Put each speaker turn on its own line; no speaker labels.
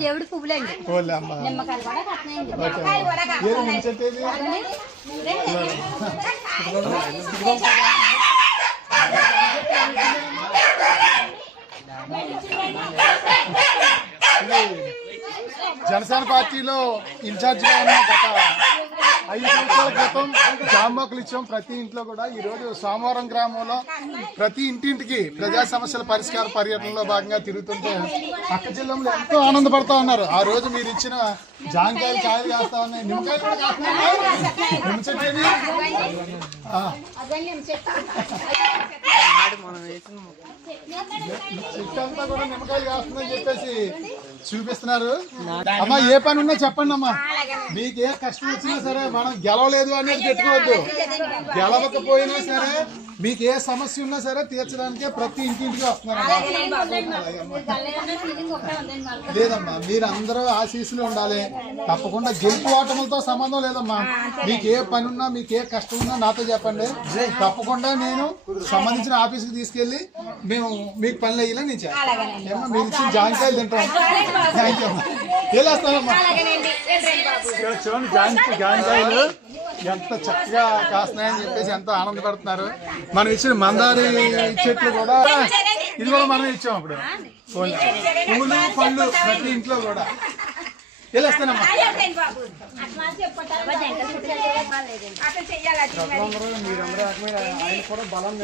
దేవుడి పువ్వులండి. నిమ్మకాయలు కూడా కట్టినాయండి
జనసేన పార్టీలో ఇన్ఛార్జిగా ఉన్న గత ఐదు సంవత్సరాల క్రితం జాంబాకులు ఇచ్చాం ప్రతి ఇంట్లో కూడా. ఈరోజు సోమవారం గ్రామంలో ప్రతి ఇంటింటికి ప్రజా సమస్యల పరిష్కార పర్యటనలో భాగంగా తిరుగుతుంటే పక్క జిల్లాలో ఎంతో ఆనందపడతా ఉన్నారు. ఆ రోజు మీరు ఇచ్చిన జాంకాయలు కాయలు కాస్తా ఉన్నాయి. నిమ్మకాయలు కూడా కాస్తున్నాయి. చెట్టు అంతా కూడా నిమ్మకాయలు కాస్తుందని చెప్పేసి చూపిస్తున్నారు. అమ్మా ఏ పని ఉన్నా చెప్పండి అమ్మా మీకు ఏ కష్టం వచ్చినా సరే మనం గెలవలేదు అనేది పెట్టుకోవద్దు. గెలవకపోయినా సరే మీకు ఏ సమస్య ఉన్నా సరే తీర్చడానికే ప్రతి ఇంటింటికి వస్తున్నారు లేదమ్మా మీరు. అందరూ ఆశీస్సులు ఉండాలి. తప్పకుండా గెలుపు ఓటములతో సంబంధం లేదమ్మా. మీకు ఏ పని ఉన్నా మీకు ఏ కష్టం ఉన్నా నాతో చెప్పండి. తప్పకుండా నేను సంబంధించిన ఆఫీస్కి తీసుకెళ్ళి మేము మీకు పనులు అయ్యేలా నేను చేస్తాను. మీరు ఇచ్చిన జాంకాయలు తింటాం. థ్యాంక్ యూ చూడండి ఎంత చక్కగా కాస్తున్నాయని చెప్పేసి ఎంతో ఆనందపడుతున్నారు మనం ఇచ్చిన మందారి చెట్లు కూడా ఇది కూడా మనం ఇచ్చాం అప్పుడు పూలు పళ్ళు ప్రతి ఇంట్లో కూడా వెళ్ళేస్తానమ్మా మీరందరూ ఆయన కూడా బలం